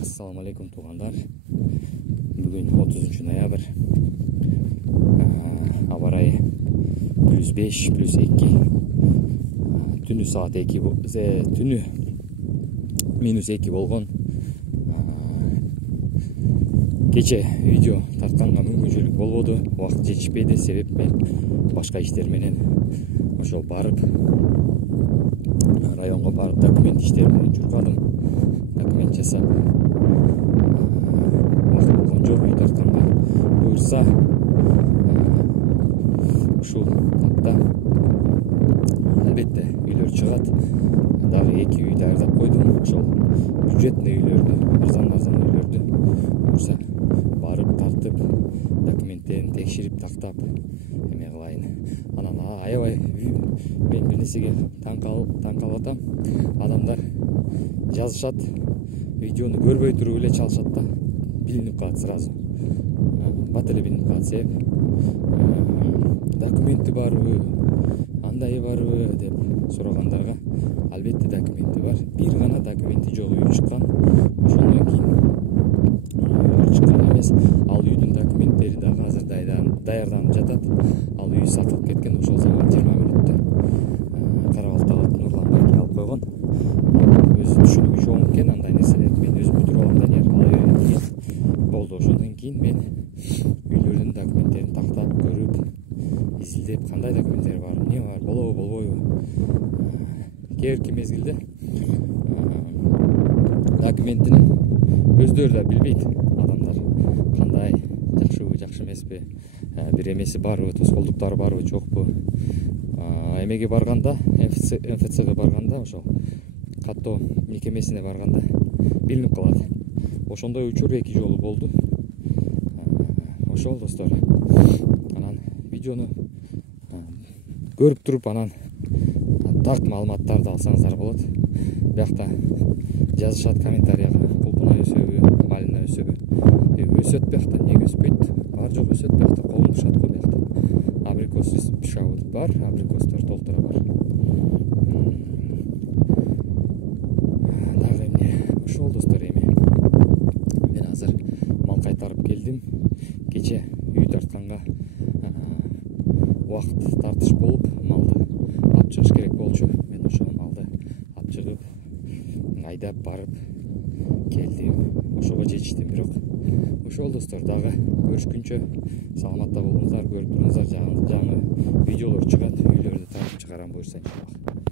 Assalamu alaikum туғандар. Бүгін 30 ноябрь. Ауа райы +5, +2. Түні саат 2, түні -2 болған. Кече видео тартканга мүмкүнчүлүк болбоду. Убакыт жетишпейди, себеп мен башка иштер менен ошол барып районго барып документ иштери менен жүргөдүм. Документ жасап убакыт болгон жок. Үй тартканга буюрса ушул апта албетте үйлөр чыгат. Дагы 2 үй даярдап койдум. Ошол бюджетный үйлөрдү, арзан үйлөрдү буюрса барып тартып, документтерин текширип тактап эме кылайын. Анан аябай мен бир нерсеге таң калып атам. Адамдар жазышат, видеону көрбөй туруп эле чалышат да, билинип калат сразу. Бат эле билинип калат, себеп документи барбы, андай барбы деп сурагандарга албетте документи бар. Бир гана документи жок үй чыккан. Ошондон кийин чыккан эмес. Ал үйдүн документтери дагы азыр даярданып жатат. Ал үй сатылып кеткен ошол заман 20 мүнөттө. Карабалтагы Нурлан байке алып койгон. Өзү түшүнүгү жок экен андай нерселерди. Мен өзүм бүтүрүп алам да, ала берем деген болду. Ошондон кийин мен үйлөрдүн документтерин тактап көрүп, изилдеп, кандай документтер бар, эмне бар, болобу болбойбу. Кээинки мезгилде документин өздөрү да билбейт адамдар, кандай жакшыбы, жакшы эмеспи, бир эмеси барбы, тоскоолдуктары барбы, жокпу. Эмеге барганда, МФЦга барганда, ошол каттоо мекемесине барганда билинип калат. Ошондой учур 2 жолу болду. Ошол достор. Анан видеону көрүп туруп, анан так маалыматтарды алсаңыздар болот. Биякта жазышат комментарияга: кулпуна өсөбү, малина өсөбү. Өсөт биякта, эмнеге өспөйт? Бар жок өсөт биякта, колун тушат го биякта. Абрикос пишабыт бар, абрикостор толтура бар. Дагы эмне? Ошол достор эми. Мен азыр мал кайтарып келдим. Кече үй тартканга убакыт тартыш болуп, малды алып чыгыш керек болчу. Мен ошол малды алып чыгып, айдап барып келдим. Ошого жетиштим, бирок ошол достор, дагы көрүшкүнчө саламатта болуңуздар, көрүп туруңуздар, жаңы видеолор чыгат, үйлөрдү тартып чыгарам буюрса иншаллах.